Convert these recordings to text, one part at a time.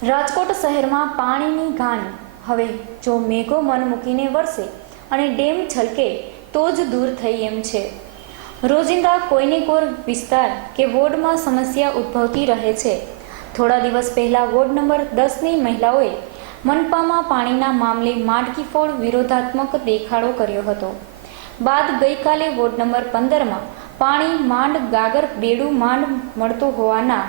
રાજકોટ શહેરમાં પાણીની ગાન હવે જો મેઘો મન મૂકીને વરસે અને ડેમ છલકે તો જ દૂર થઈ એમ છે। રોજિંદા કોઈને કોઈ વિસ્તાર કે વોર્ડમાં સમસ્યા ઉદ્ભવતી રહે છે। થોડા દિવસ પહેલાં વોર્ડ નંબર 10ની મહિલાઓએ મનપામાં પાણીના મામલે માંડકીફોડ વિરોધાત્મક દેખાડો કર્યો હતો। બાદ ગઈકાલે વોર્ડ નંબર 15માં પાણી માંડ ગાગર બેડું માંડ મળતું હોવાના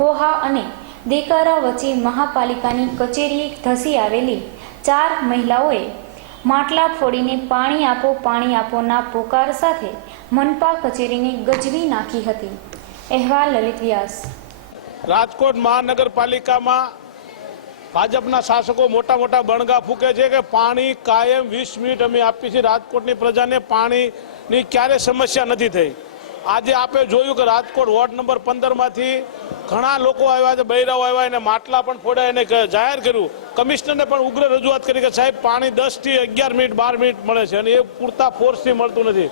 હોહા અને દેકારા વચ્ચે મહાપાલિકાની કચેરીએ ધસી આવેલી 4 મહિલાઓએ માટલા ફોડીને પાણી આપોના પોકાર સાથે મનપા કચેરીને ગજવી નાખી હતી। અહેવાલ લલિત વ્યાસ। રાજકોટ મહાનગરપાલિકામાં ભાજપના શાસકો મોટા મોટા બણગા ફૂંકે છે કે પાણી કાયમ 20 મિનિટ અમે આપીએ છીએ। રાજકોટની પ્રજાને પાણીની ક્યારે સમસ્યા નથી થઈ। આજે આપણે જોયું કે રાજકોટ વોર્ડ નંબર 15માંથી ઘણા લોકો આવ્યા છે, બૈરાઓ આવ્યા, એને માટલા પણ ફોડ્યા, એને જાહેર કર્યું। કમિશનરને પણ ઉગ્ર રજૂઆત કરી કે સાહેબ પાણી 10 થી 11 મિનિટ 12 મિનિટ મળે છે અને એ પૂરતા ફોર્સથી મળતું નથી।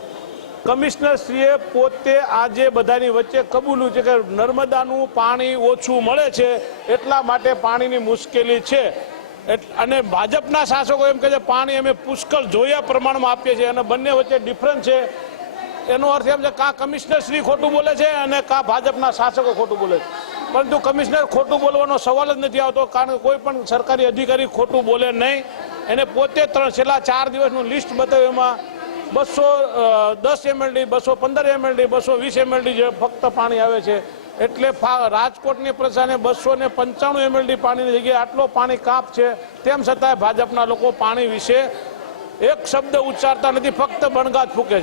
કમિશનરશ્રીએ પોતે આજે બધાની વચ્ચે કબૂલ્યું છે કે નર્મદાનું પાણી ઓછું મળે છે એટલા માટે પાણીની મુશ્કેલી છે। અને ભાજપના શાસકો એમ કહે છે પાણી અમે પુષ્કળ જોયા પ્રમાણમાં આપીએ છીએ અને બંને વચ્ચે ડિફરન્સ છે। એનો અર્થ એમ છે કાં કમિશનર શ્રી ખોટું બોલે છે અને કાં ભાજપના શાસકો ખોટું બોલે છે, પરંતુ કમિશનર ખોટું બોલવાનો સવાલ જ નથી આવતો, કારણ કે કોઈ પણ સરકારી અધિકારી ખોટું બોલે નહીં। એને પોતે છેલ્લા 4 દિવસનું લિસ્ટ બતાવ્યું, એમાં 210 MLD, 215 MLD, 220 MLD જે ફક્ત પાણી આવે છે। એટલે રાજકોટની પ્રજાને 295 MLD પાણીની જગ્યાએ આટલો પાણી કાપ છે, તેમ છતાંય ભાજપના લોકો પાણી વિશે એક શબ્દ ઉચ્ચારતા નથી, ફક્ત બણગાજ ફૂંકે